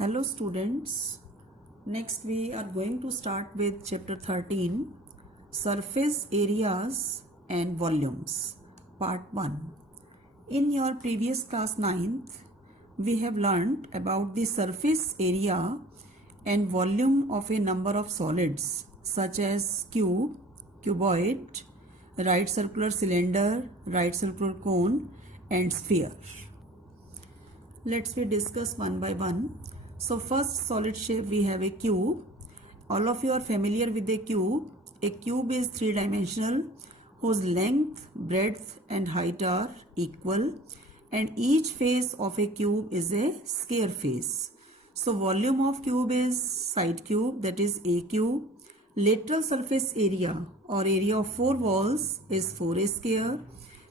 Hello students, next we are going to start with chapter 13, surface areas and volumes, part 1. In your previous class 9th, we have learned about the surface area and volume of a number of solids such as cube, cuboid, right circular cylinder, right circular cone and sphere. Let's we discuss one by one. So first solid shape we have a cube. All of you are familiar with a cube. A cube is three-dimensional whose length, breadth and height are equal and each face of a cube is a square face. So volume of cube is side cube, that is A cube. Lateral surface area or area of four walls is 4a square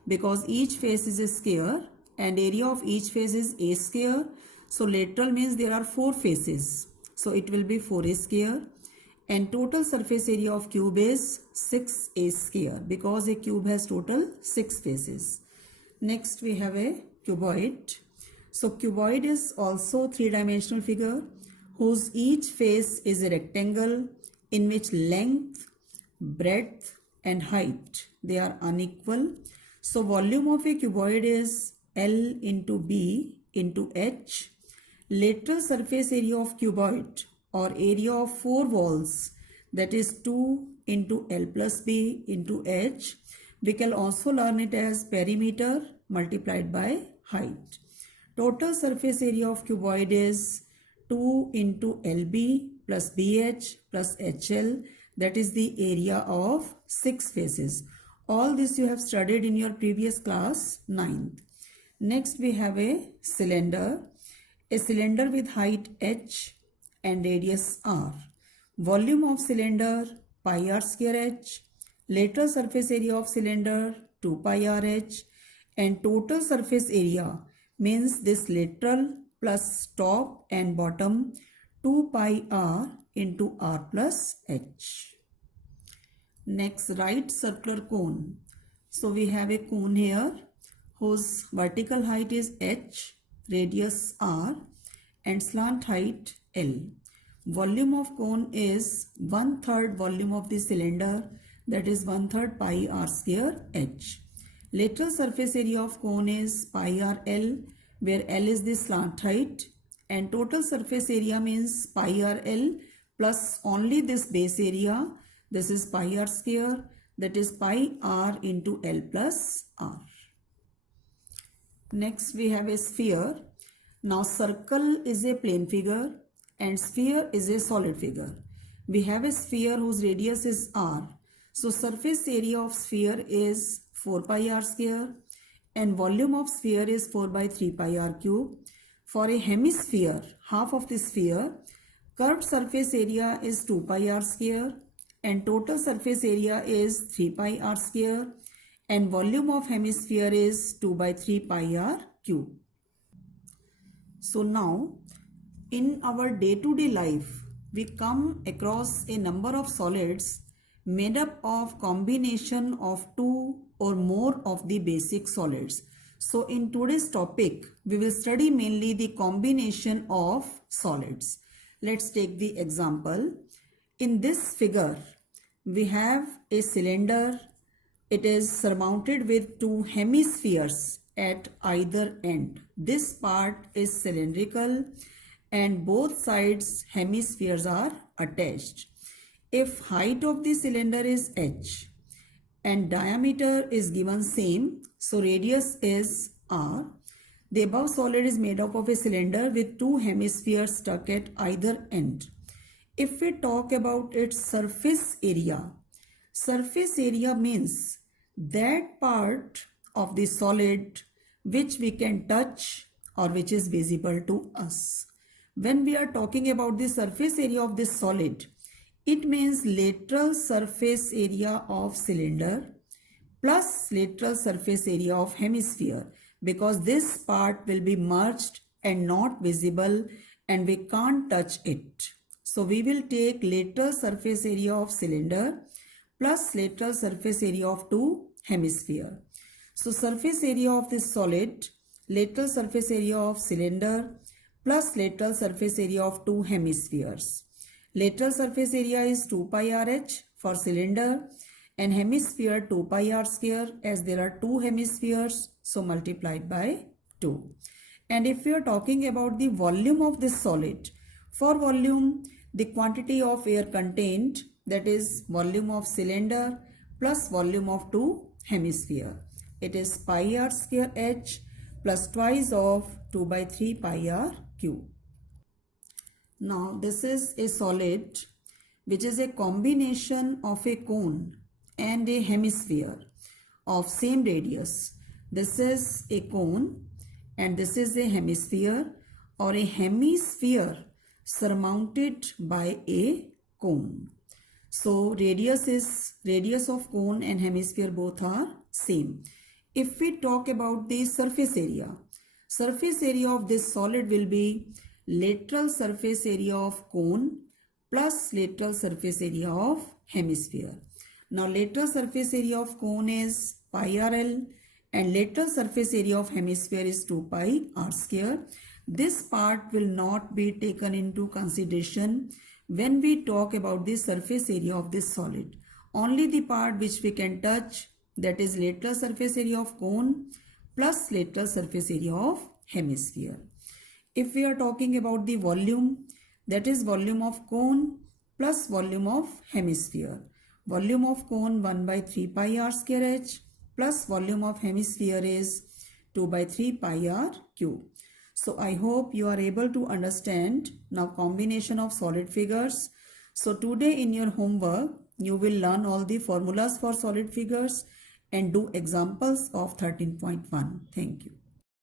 because each face is a square and area of each face is a square. So lateral means there are four faces. So it will be 4a square. And total surface area of cube is 6a square because a cube has total 6 faces. Next we have a cuboid. So cuboid is also three-dimensional figure whose each face is a rectangle in which length, breadth and height, they are unequal. So volume of a cuboid is L into B into H. Lateral surface area of cuboid or area of four walls, that is 2 into L plus B into H. We can also learn it as perimeter multiplied by height. Total surface area of cuboid is 2 into LB plus BH plus HL, that is the area of 6 faces. All this you have studied in your previous class 9th. Next we have a cylinder with height h and radius r. Volume of cylinder pi r square h. Lateral surface area of cylinder 2 pi r h. And total surface area means this lateral plus top and bottom 2 pi r into r plus h. Next, right circular cone. So we have a cone here whose vertical height is h, radius r and slant height L. Volume of cone is 1/3 volume of the cylinder, that is 1/3 pi r square h. Lateral surface area of cone is pi r L, where L is the slant height, and total surface area means pi r L plus only this base area, this is pi r square, that is pi r into L plus r. Next we have a sphere. Now circle is a plane figure and sphere is a solid figure. We have a sphere whose radius is r. So surface area of sphere is 4 pi r square and volume of sphere is 4 by 3 pi r cube. For a hemisphere, half of the sphere, curved surface area is 2 pi r square and total surface area is 3 pi r square and volume of hemisphere is 2 by 3 pi r cube. So now in our day-to-day life, we come across a number of solids made up of combination of two or more of the basic solids. So in today's topic, we will study mainly the combination of solids. Let's take the example. In this figure, we have a cylinder. It is surmounted with two hemispheres at either end. This part is cylindrical and both sides hemispheres are attached. If height of the cylinder is h and diameter is given same, so radius is r, the above solid is made up of a cylinder with two hemispheres stuck at either end. If we talk about its surface area means that part of the solid which we can touch or which is visible to us. When we are talking about the surface area of this solid, it means lateral surface area of cylinder plus lateral surface area of hemisphere, because this part will be merged and not visible and we can't touch it. So we will take lateral surface area of cylinder plus lateral surface area of two hemisphere. So surface area of this solid, lateral surface area of cylinder plus lateral surface area of two hemispheres. Lateral surface area is 2 pi RH for cylinder and hemisphere 2 pi r square, as there are two hemispheres, so multiplied by 2. And if we are talking about the volume of this solid, for volume the quantity of air contained, that is volume of cylinder plus volume of two hemisphere, it is pi r square h plus twice of 2 by 3 pi r cube. Now this is a solid which is a combination of a cone and a hemisphere of same radius. This is a cone and this is a hemisphere, or a hemisphere surmounted by a cone. So radius of cone and hemisphere both are same. If we talk about the surface area of this solid will be lateral surface area of cone plus lateral surface area of hemisphere. Now lateral surface area of cone is pi rl and lateral surface area of hemisphere is 2 pi r square. This part will not be taken into consideration when we talk about the surface area of this solid. Only the part which we can touch, that is lateral surface area of cone plus lateral surface area of hemisphere. If we are talking about the volume, that is volume of cone plus volume of hemisphere. Volume of cone 1 by 3 pi r square h plus volume of hemisphere is 2 by 3 pi r cube. So I hope you are able to understand now combination of solid figures. So today in your homework, you will learn all the formulas for solid figures and do examples of 13.1. Thank you.